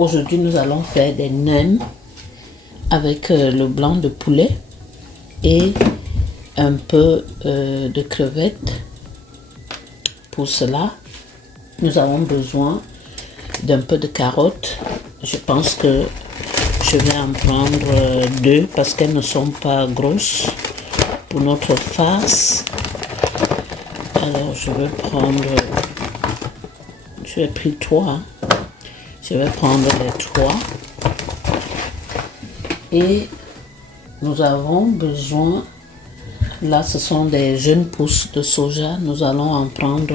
Aujourd'hui, nous allons faire des nems avec le blanc de poulet et un peu de crevettes. Pour cela, nous avons besoin d'un peu de carottes. Je pense que je vais en prendre 2 parce qu'elles ne sont pas grosses pour notre farce. Alors, je vais prendre... J'ai pris 3. Je vais prendre les 3. Et nous avons besoin... Là, ce sont des jeunes pousses de soja. Nous allons en prendre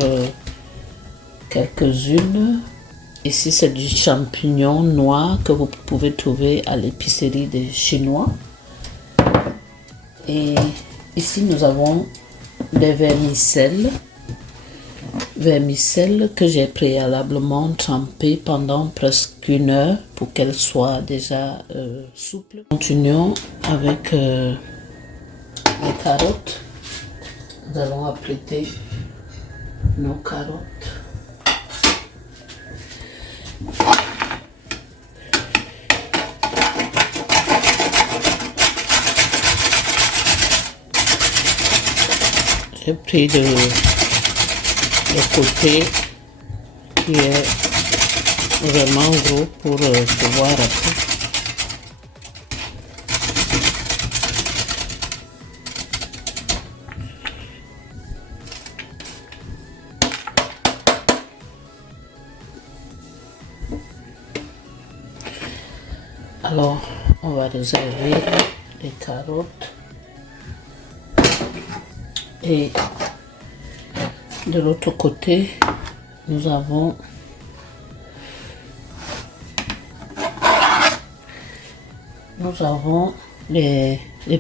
quelques-unes. Ici, c'est du champignon noir que vous pouvez trouver à l'épicerie des Chinois. Et ici, nous avons des vermicelles. Vermicelles que j'ai préalablement trempées pendant presque 1 heure pour qu'elles soient déjà souples. Continuons avec les carottes. Nous allons apprêter nos carottes. J'ai pris le côté qui est vraiment gros pour pouvoir après. Alors, on va réserver les carottes et de l'autre côté, nous avons les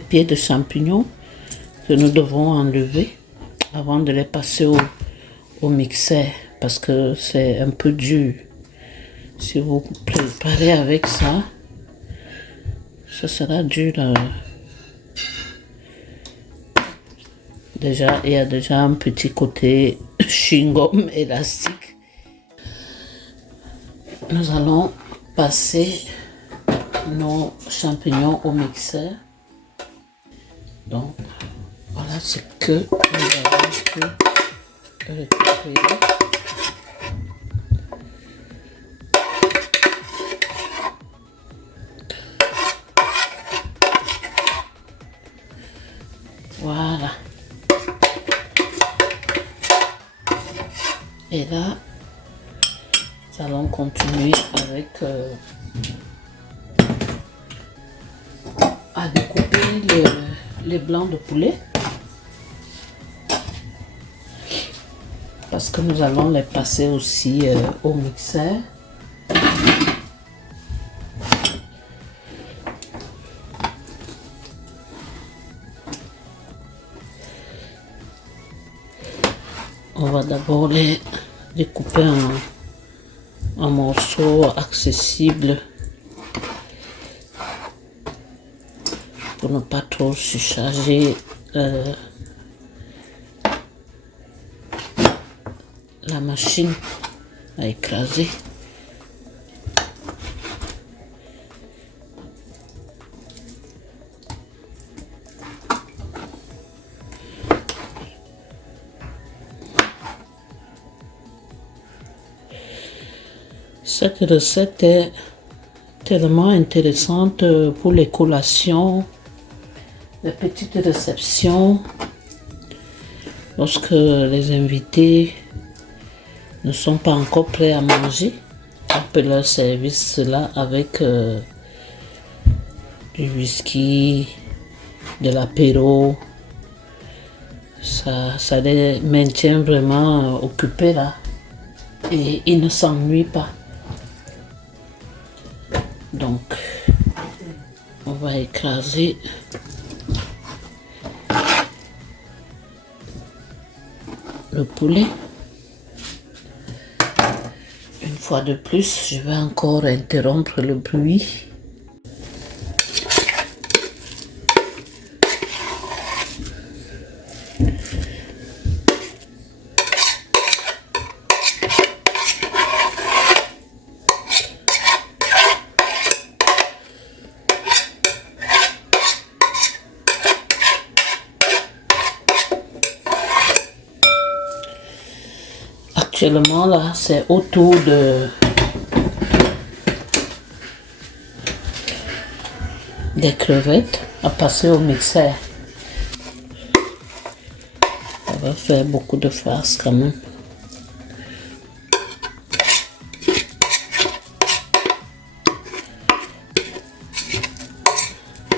pieds de champignons que nous devons enlever avant de les passer au mixeur parce que c'est un peu dur. Si vous préparez avec ça, ça sera dur. Déjà, il y a déjà un petit côté chewing-gum élastique. Nous allons passer nos champignons au mixeur. Donc, voilà ce que nous avons pu récupérer. Voilà. Et là, nous allons continuer avec à découper les blancs de poulet parce que nous allons les passer aussi au mixeur. On va d'abord les découper en morceaux accessibles pour ne pas trop surcharger la machine à écraser. Cette recette est tellement intéressante pour les collations, les petites réceptions, lorsque les invités ne sont pas encore prêts à manger. On peut leur servir cela avec du whisky, de l'apéro. Ça les maintient vraiment occupés là et ils ne s'ennuient pas. Donc, on va écraser le poulet. Une fois de plus, je vais encore interrompre le bruit. Actuellement là, c'est autour des crevettes à passer au mixeur. Ça va faire beaucoup de farce quand même.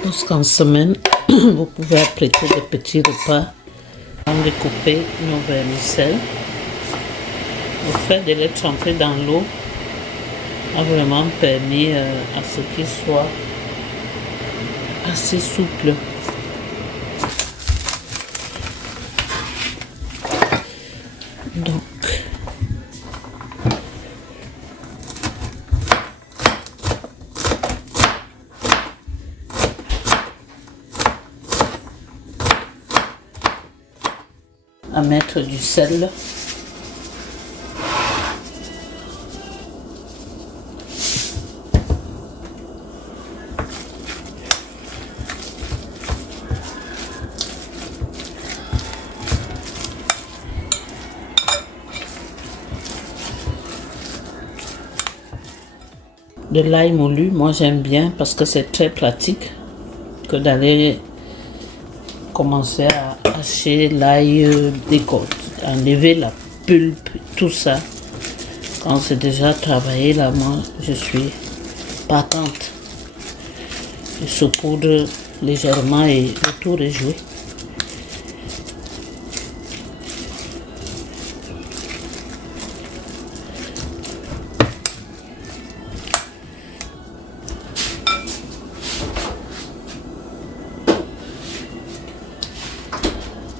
Lorsqu'en semaine, vous pouvez apprêter des petits repas en découper nos vermicelles. Le fait de les tremper dans l'eau a vraiment permis à ce qu'ils soient assez souples. Donc, à mettre du sel. De l'ail moulu, moi j'aime bien parce que c'est très pratique que d'aller commencer à hacher l'ail des côtes, enlever la pulpe, tout ça. Quand c'est déjà travaillé là, moi je suis partante. Je saupoudre légèrement et le tour est joué.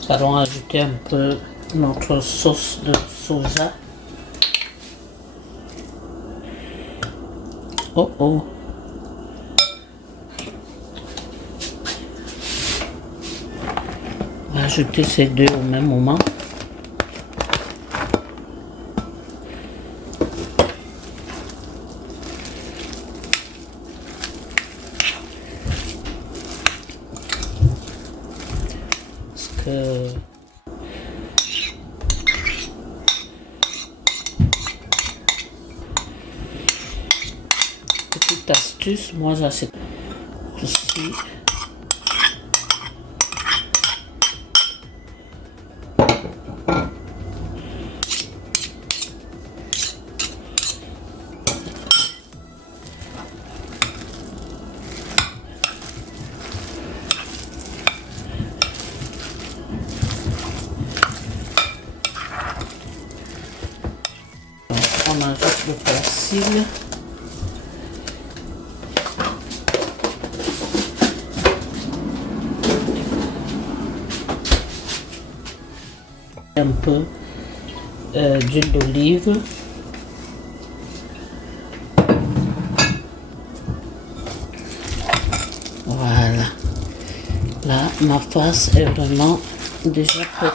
Nous allons ajouter un peu notre sauce de soja. Oh oh. On va ajouter ces deux au même moment. Petite astuce, moi j'achète aussi on ajoute le persil. Un peu d'huile d'olive. Voilà. Là, ma farce est vraiment déjà prête.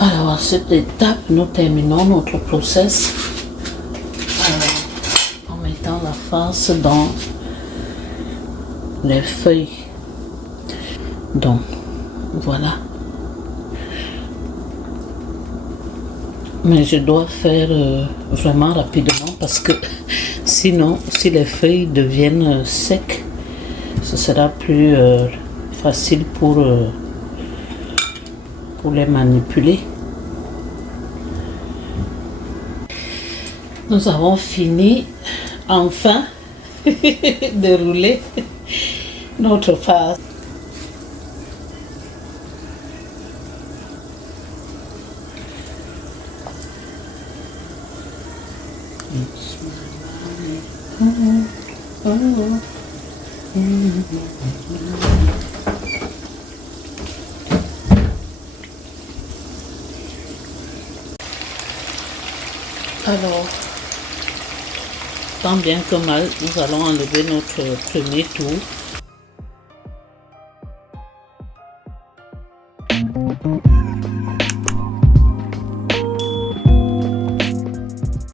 Alors, à cette étape, nous terminons notre process en mettant la farce dans les feuilles. Donc, voilà. Mais je dois faire vraiment rapidement parce que sinon, si les feuilles deviennent secs, ce sera plus facile pour les manipuler. Nous avons fini enfin de rouler notre farce. Alors, tant bien que mal, nous allons enlever notre premier tour.